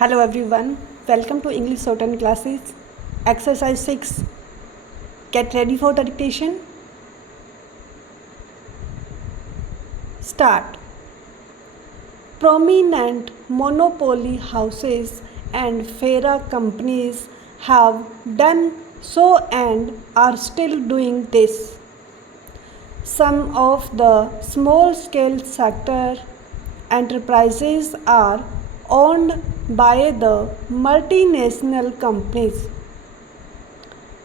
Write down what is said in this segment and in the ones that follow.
Hello everyone, welcome to English Shorthand classes. Exercise 6. Get ready for the dictation. Start. Prominent monopoly houses and FERA companies have done so and are still doing this. Some of the small scale sector enterprises are owned by the multinational companies.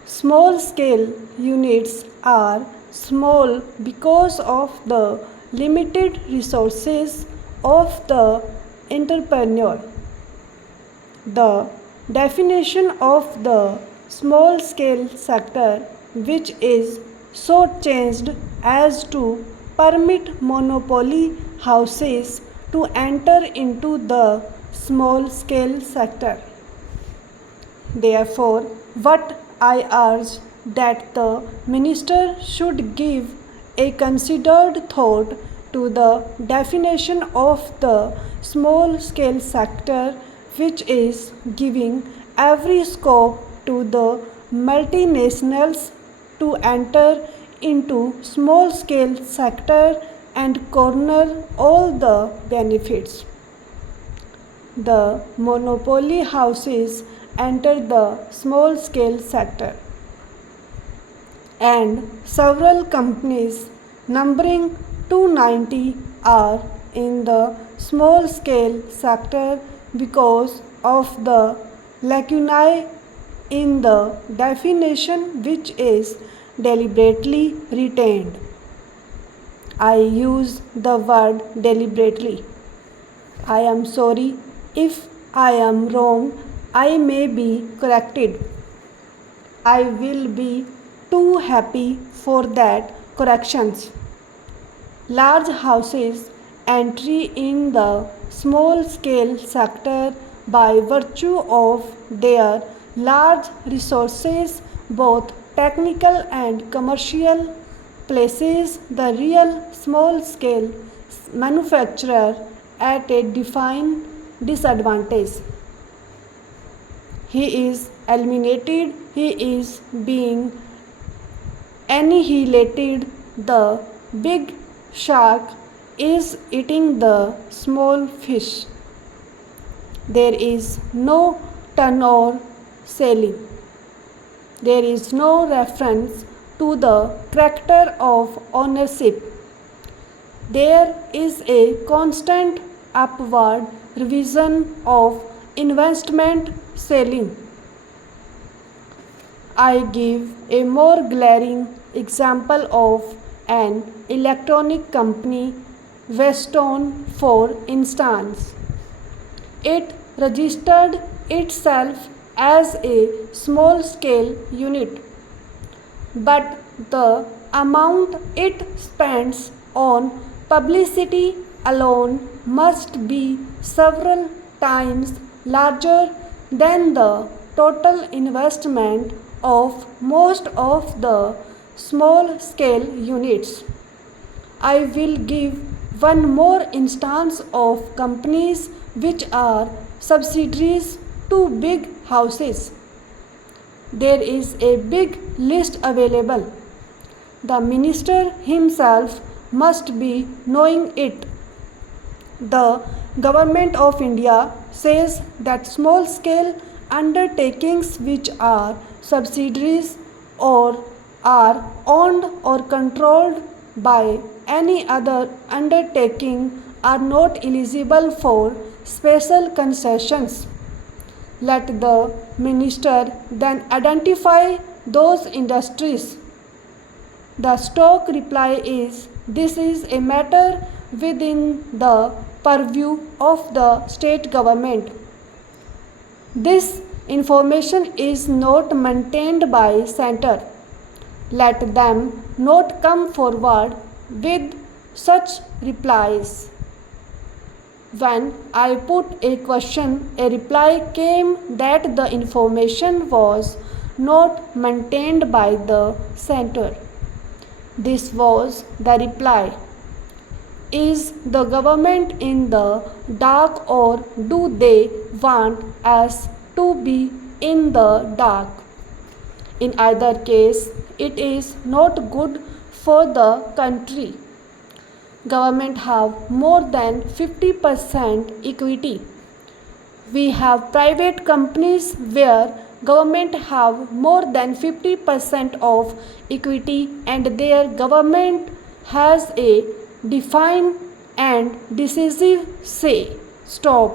Small scale units are small because of the limited resources of the entrepreneur. The definition of the small scale sector, which is so changed as to permit monopoly houses to enter into the small scale sector. Therefore, what I urge that the minister should give a considered thought to the definition of the small scale sector, which is giving every scope to the multinationals to enter into small scale sector and corner all the benefits. The monopoly houses enter the small scale sector, and several companies numbering 290 are in the small scale sector because of the lacunae in the definition, which is deliberately retained. I use the word deliberately. I am sorry if I am wrong. I may be corrected. I will be too happy for that corrections. Large houses entry in the small scale sector by virtue of their large resources, both technical and commercial, places the real small scale manufacturer at a defined disadvantage. He is eliminated, he is being annihilated. The big shark is eating the small fish. There is no turn or selling. There is no reference to the character of ownership. There is a constant upward revision of investment selling. I give a more glaring example of an electronic company, Weston, for instance. It registered itself as a small scale unit, but the amount it spends on publicity alone must be several times larger than the total investment of most of the small scale units. I will give one more instance of companies which are subsidiaries to big houses. There is a big list available. The minister himself must be knowing it. The Government of India says that small scale undertakings which are subsidiaries or are owned or controlled by any other undertaking are not eligible for special concessions. Let the minister then identify those industries. The stock reply is, this is a matter within the purview of the state government. This information is not maintained by center. Let them not come forward with such replies. When I put a question, a reply came that the information was not maintained by the center. This was the reply. Is the government in the dark, or do they want us to be in the dark? In either case, it is not good for the country. Government have more than 50% equity. We have private companies where government have more than 50% of equity, and their government has a defined and decisive say. Stop.